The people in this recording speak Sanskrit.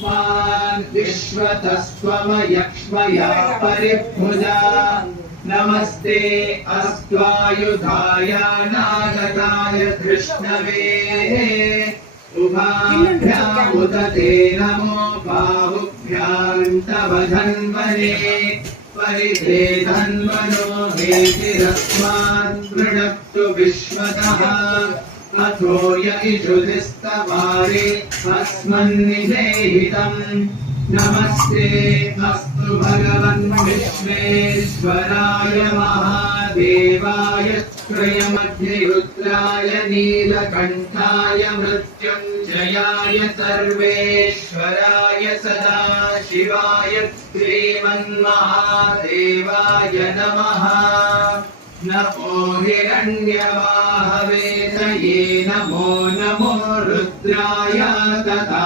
अस्मान् विश्वतस्त्वमयक्ष्मया परिभुजा नमस्ते अस्त्वायुधाय नागताय कृष्णवे उभाभ्यामुदते नमो बाहुभ्यां तव धन्वने परिते धन्वनो हेतिरस्मात् पृणक्तु विश्वतः अथो य इषुधिस्तवारे अस्मन्निषेहितम् नमस्ते अस्तु भगवन् विश्वेश्वराय महादेवाय त्रयमग्निरुद्राय नीलकण्ठाय मृत्युञ्जयाय सर्वेश्वराय सदाशिवाय श्रीमन्महादेवाय नमः नमो हिरण्यवाहवे नमो नमो रुद्राय तथा